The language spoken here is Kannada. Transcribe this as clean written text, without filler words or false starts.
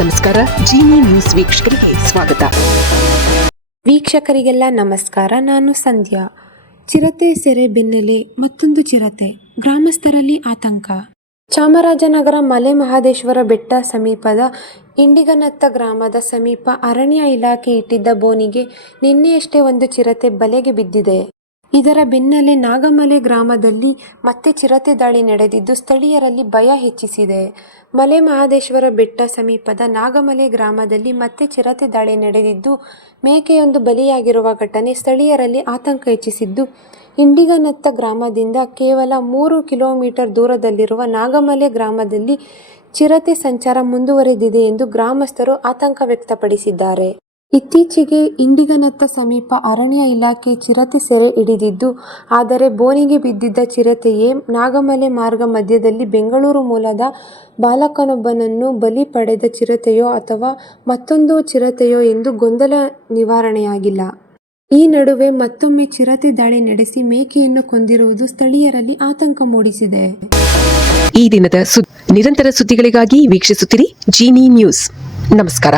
ನಮಸ್ಕಾರ. ಜಿನಿ ನ್ಯೂಸ್ ವೀಕ್ಷಕರಿಗೆ ಸ್ವಾಗತ. ವೀಕ್ಷಕರಿಗೆಲ್ಲ ನಮಸ್ಕಾರ. ನಾನು ಸಂಧ್ಯಾ. ಚಿರತೆ ಸೆರೆ ಬೆನ್ನಲ್ಲೇ ಮತ್ತೊಂದು ಚಿರತೆ, ಗ್ರಾಮಸ್ಥರಲ್ಲಿ ಆತಂಕ. ಚಾಮರಾಜನಗರ ಮಲೆ ಮಹದೇಶ್ವರ ಬೆಟ್ಟ ಸಮೀಪದ ಇಂಡಿಗನತ್ತ ಗ್ರಾಮದ ಸಮೀಪ ಅರಣ್ಯ ಇಲಾಖೆ ಇಟ್ಟಿದ್ದ ಬೋನಿಗೆ ನಿನ್ನೆಯಷ್ಟೇ ಒಂದು ಚಿರತೆ ಬಲೆಗೆ ಬಿದ್ದಿದೆ. ಇದರ ಬೆನ್ನಲ್ಲೇ ನಾಗಮಲೆ ಗ್ರಾಮದಲ್ಲಿ ಮತ್ತೆ ಚಿರತೆ ದಾಳಿ ನಡೆದಿದ್ದು ಸ್ಥಳೀಯರಲ್ಲಿ ಭಯ ಹೆಚ್ಚಿಸಿದೆ. ಮಲೆ ಮಹದೇಶ್ವರ ಬೆಟ್ಟ ಸಮೀಪದ ನಾಗಮಲೆ ಗ್ರಾಮದಲ್ಲಿ ಮತ್ತೆ ಚಿರತೆ ದಾಳಿ ನಡೆದಿದ್ದು ಮೇಕೆಯೊಂದು ಬಲಿಯಾಗಿರುವ ಘಟನೆ ಸ್ಥಳೀಯರಲ್ಲಿ ಆತಂಕ ಹೆಚ್ಚಿಸಿದ್ದು, ಇಂಡಿಗನತ್ತ ಗ್ರಾಮದಿಂದ ಕೇವಲ 3 ಕಿಲೋಮೀಟರ್ ದೂರದಲ್ಲಿರುವ ನಾಗಮಲೆ ಗ್ರಾಮದಲ್ಲಿ ಚಿರತೆ ಸಂಚಾರ ಮುಂದುವರೆದಿದೆ ಎಂದು ಗ್ರಾಮಸ್ಥರು ಆತಂಕ ವ್ಯಕ್ತಪಡಿಸಿದ್ದಾರೆ. ಇತ್ತೀಚೆಗೆ ಇಂಡಿಗನತ್ತ ಸಮೀಪ ಅರಣ್ಯ ಇಲಾಖೆ ಚಿರತೆ ಸೆರೆ ಹಿಡಿದಿದ್ದು, ಆದರೆ ಬೋನಿಗೆ ಬಿದ್ದಿದ್ದ ಚಿರತೆಯೇ ನಾಗಮಲೆ ಮಾರ್ಗ ಮಧ್ಯದಲ್ಲಿ ಬೆಂಗಳೂರು ಮೂಲದ ಬಾಲಕನೊಬ್ಬನನ್ನು ಬಲಿ ಪಡೆದ ಚಿರತೆಯೋ ಅಥವಾ ಮತ್ತೊಂದು ಚಿರತೆಯೋ ಎಂದು ಗೊಂದಲ ನಿವಾರಣೆಯಾಗಿಲ್ಲ. ಈ ನಡುವೆ ಮತ್ತೊಮ್ಮೆ ಚಿರತೆ ದಾಳಿ ನಡೆಸಿ ಮೇಕೆಯನ್ನು ಕೊಂದಿರುವುದು ಸ್ಥಳೀಯರಲ್ಲಿ ಆತಂಕ ಮೂಡಿಸಿದೆ. ಈ ದಿನದ ನಿರಂತರ ಸುದ್ದಿಗಳಿಗಾಗಿ ವೀಕ್ಷಿಸುತ್ತಿರಿ ಜಿನಿ ನ್ಯೂಸ್. ನಮಸ್ಕಾರ.